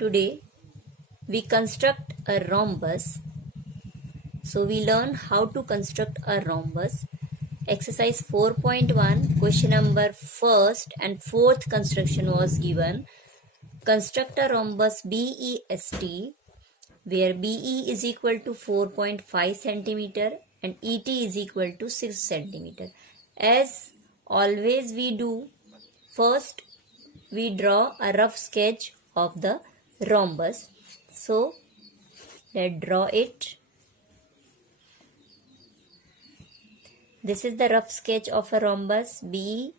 Today we construct a rhombus. So we learn how to construct a rhombus. Exercise 4.1 question number first and fourth construction was given. Construct a rhombus BEST where BE is equal to 4.5 centimeter and ET is equal to 6 centimeter. As always we do, first we draw a rough sketch of the rhombus. So let's draw it. This is the rough sketch of a rhombus BEST.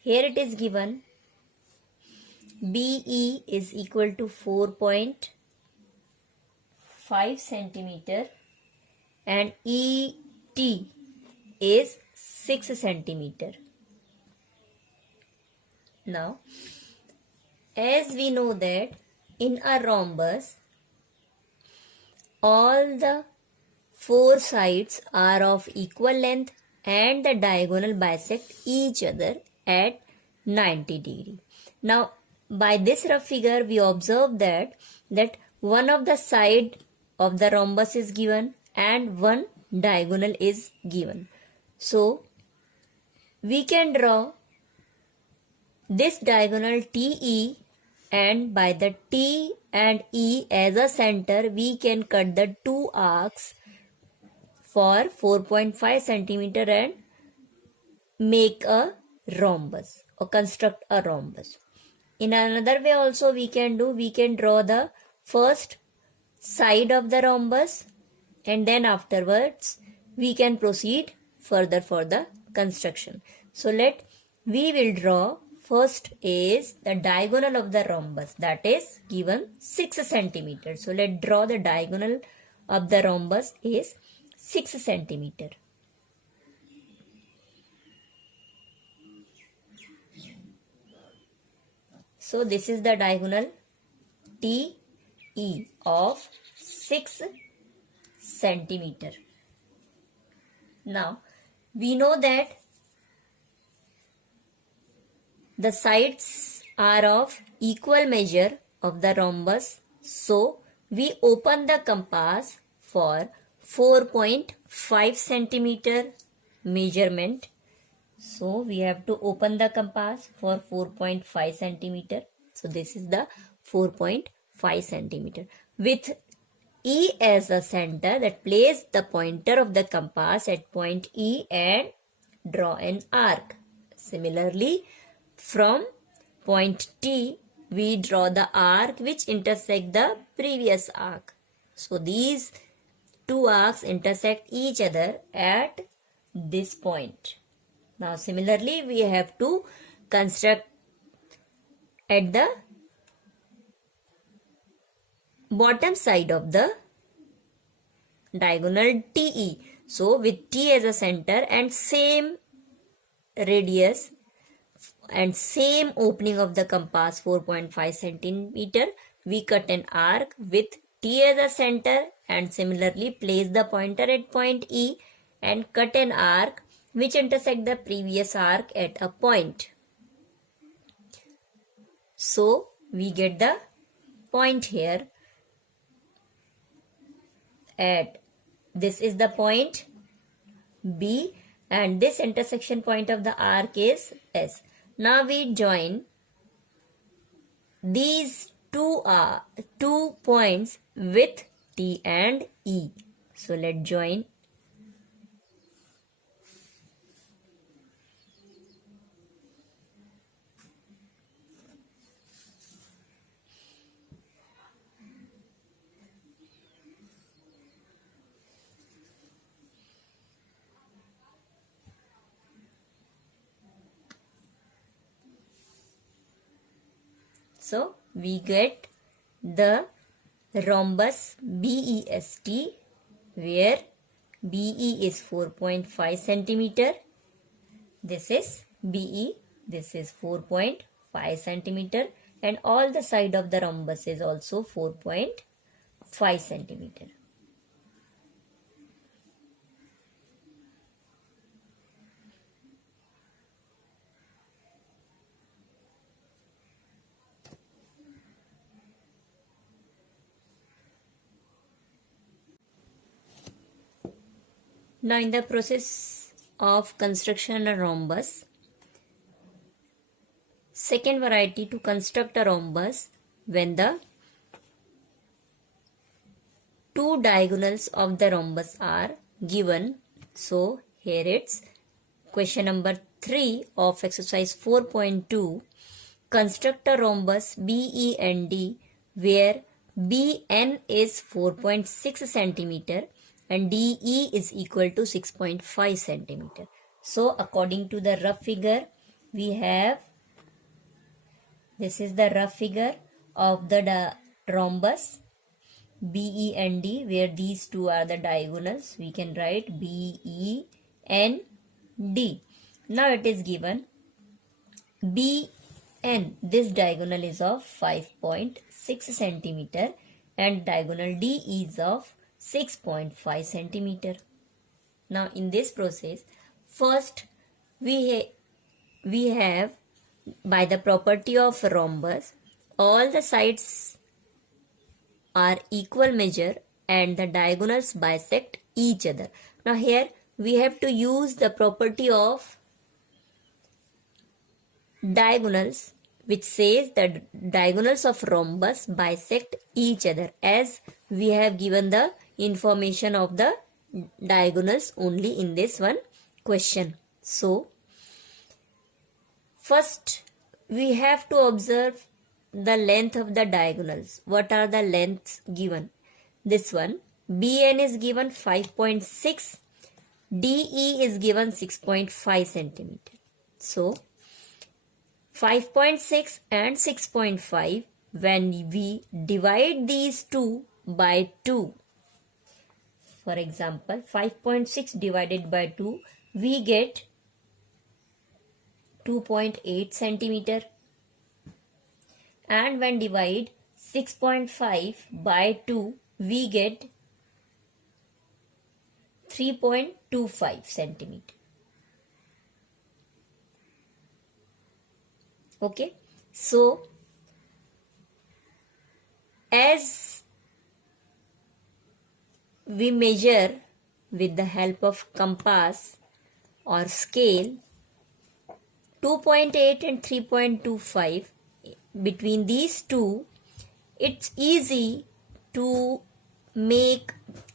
Here it is given BE is equal to 4.5 centimeter and ET is 6 centimeter. Now, as we know that in a rhombus, all the four sides are of equal length and the diagonal bisect each other at 90 degree. Now, by this rough figure, we observe that one of the side of the rhombus is given and one diagonal is given. So, we can draw this diagonal TE, and by the T and E as a center, we can cut the two arcs for 4.5 centimeter and make a rhombus or construct a rhombus. In another way also we can draw the first side of the rhombus and then afterwards we can proceed further for the construction. So we will draw first is the diagonal of the rhombus, that is given 6 centimeter. So let's draw the diagonal of the rhombus is 6 centimeter. So this is the diagonal TE of 6 centimeter. Now we know that the sides are of equal measure of the rhombus. So we open the compass for 4.5 centimeter measurement. So we have to open the compass for 4.5 centimeter. So this is the 4.5 centimeter. With E as a center, that place the pointer of the compass at point E and draw an arc. Similarly, from point T, we draw the arc which intersect the previous arc. So these two arcs intersect each other at this point. Now similarly, we have to construct at the bottom side of the diagonal TE. So with T as a center and same radius and same opening of the compass 4.5 centimeter, we cut an arc with T as a center and similarly place the pointer at point E and cut an arc which intersect the previous arc at a point. So we get the point here at this is the point B and this intersection point of the arc is S. Now we join these two points with T and E. So let's join. So we get the rhombus BEST where BE is 4.5 centimeter. This is BE. This is 4.5 centimeter and all the side of the rhombus is also 4.5 centimeter. Now in the process of construction a rhombus, second variety to construct a rhombus when the two diagonals of the rhombus are given. So here it's question number 3 of exercise 4.2. Construct a rhombus BEND where BN is 4.6 centimeter and DE is equal to 6.5 centimeter. So according to the rough figure, we have, this is the rough figure of the rhombus BEND where these two are the diagonals. We can write BEND. Now it is given BN, this diagonal is of 5.6 centimeter and diagonal D is of 6.5 centimeter. Now in this process, first we have by the property of rhombus, all the sides are equal measure and the diagonals bisect each other. Now here we have to use the property of diagonals, which says that diagonals of rhombus bisect each other, as we have given the information of the diagonals only in this one question. So first we have to observe the length of the diagonals. What are the lengths given? This one BN is given 5.6, DE is given 6.5 centimeter. So 5.6 and 6.5, when we divide these two by 2, for example 5.6 divided by 2, we get 2.8 centimeter, and when divide 6.5 by 2, we get 3.25 centimeter. Okay, so as we measure with the help of compass or scale 2.8 and 3.25, between these two, it's easy to make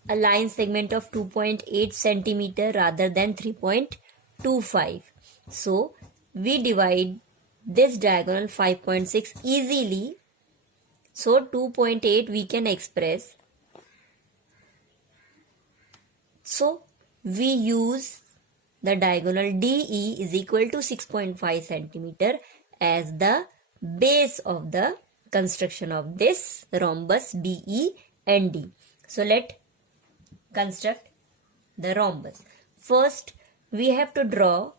a line segment of 2.8 centimeter rather than 3.25. So we divide this diagonal 5.6 easily. So 2.8 we can express. So we use the diagonal DE is equal to 6.5 centimeter as the base of the construction of this rhombus BEND. So let construct the rhombus. First we have to draw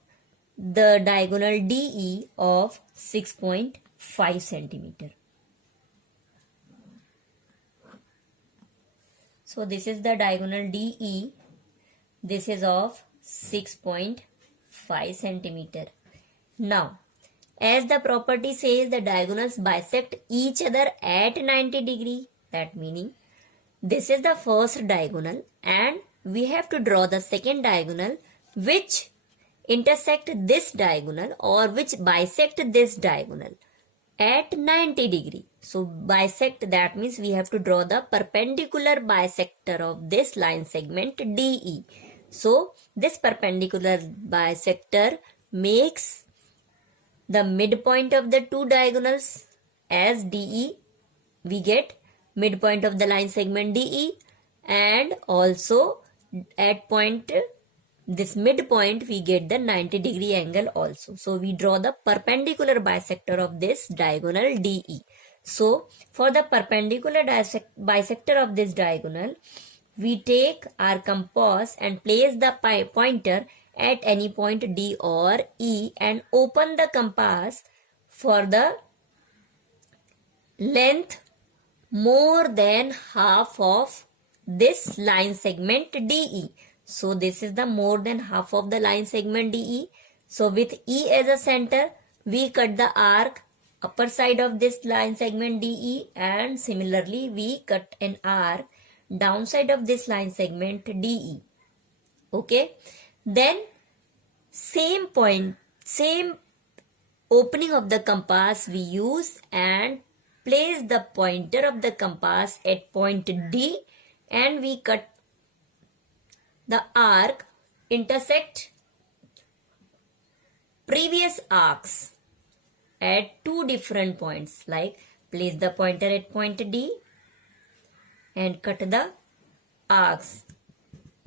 the diagonal DE of 6.5 centimeter. So this is the diagonal DE. This is of 6.5 centimeter. Now, as the property says the diagonals bisect each other at 90 degree, that meaning this is the first diagonal and we have to draw the second diagonal which intersect this diagonal or which bisect this diagonal at 90 degree. So bisect, that means we have to draw the perpendicular bisector of this line segment DE. So this perpendicular bisector makes the midpoint of the two diagonals as DE. We get midpoint of the line segment DE, and also at point this midpoint we get the 90 degree angle also. So we draw the perpendicular bisector of this diagonal DE. So for the perpendicular bisector of this diagonal, we take our compass and place the pointer at any point D or E and open the compass for the length more than half of this line segment DE. So this is the more than half of the line segment DE. So with E as a center, we cut the arc upper side of this line segment DE, and similarly we cut an arc downside of this line segment DE. Okay, then same point, same opening of the compass we use and place the pointer of the compass at point D, and we cut the arc intersect previous arcs at two different points, like place the pointer at point D and cut the arcs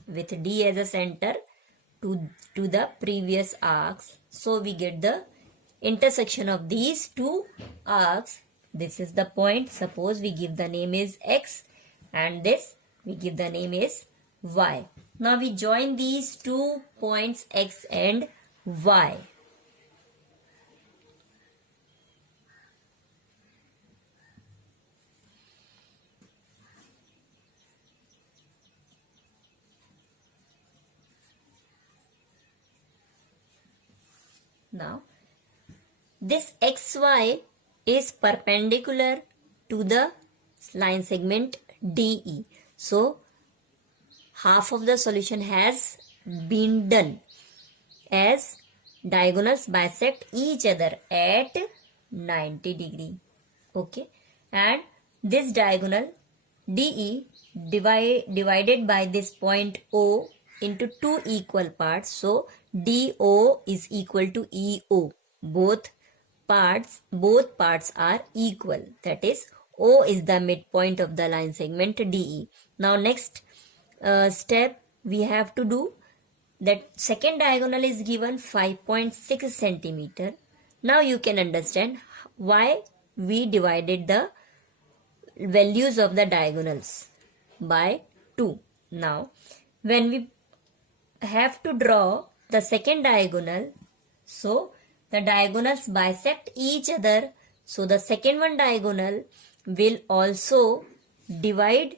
with D as a center to the previous arcs. So we get the intersection of these two arcs. This is the point. Suppose we give the name is X and this we give the name is Y. Now we join these 2 points X and Y. Now this XY is perpendicular to the line segment DE. So half of the solution has been done, as diagonals bisect each other at 90 degree. Okay, and this diagonal DE divided by this point O into two equal parts. So DO is equal to EO. Both parts are equal. That is, O is the midpoint of the line segment DE. Now next step we have to do that second diagonal is given 5.6 centimeter. Now you can understand why we divided the values of the diagonals by 2. Now when we have to draw the second diagonal, so the diagonals bisect each other. So the second one diagonal will also divided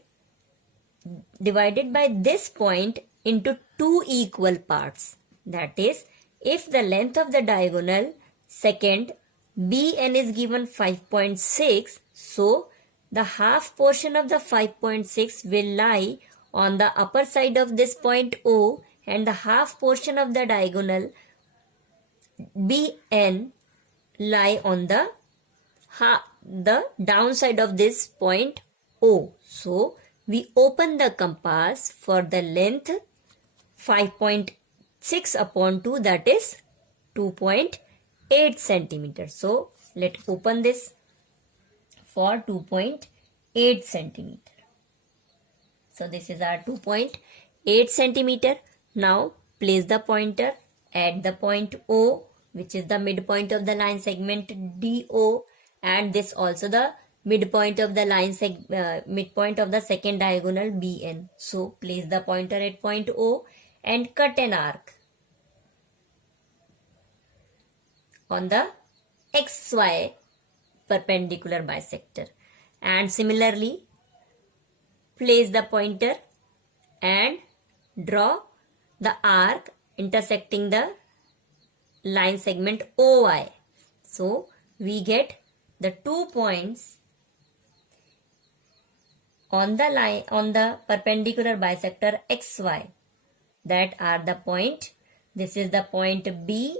by this point into two equal parts. That is, if the length of the diagonal second BN is given 5.6, so the half portion of the 5.6 will lie on the upper side of this point O, and the half portion of the diagonal BN lie on the downside of this point O. So we open the compass for the length 5.6 upon 2, that is 2.8 centimeters. So let's open this for 2.8 centimeter. So this is our 2.8 centimeter. Now place the pointer at the point O, which is the midpoint of the line segment DO, and this also the midpoint of the midpoint of the second diagonal BN. So place the pointer at point O and cut an arc on the XY perpendicular bisector, and similarly place the pointer and draw the arc intersecting the line segment OY. So we get the 2 points on the perpendicular bisector XY, that are the point, this is the point B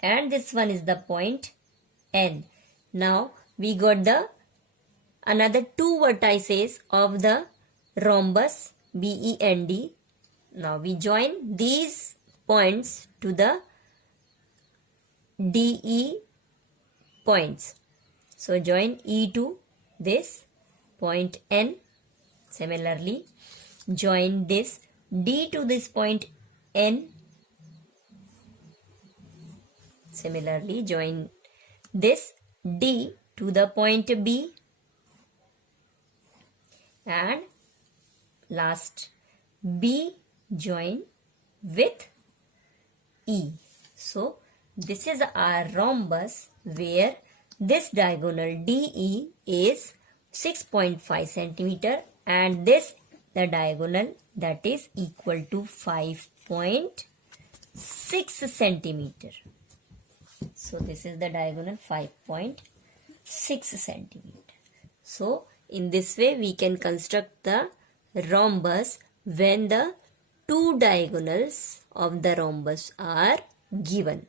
and this one is the point N. Now we got the another 2 vertices of the rhombus BEND. Now we join these points to the DE points. So join E to this point N. Similarly, join this D to this point N. Similarly, join this D to the point B. And last, B join with E. So this is our rhombus where this diagonal DE is 6.5 centimeter and this the diagonal that is equal to 5.6 centimeter. So this is the diagonal 5.6 centimeter. So in this way we can construct the rhombus when the two diagonals of the rhombus are given.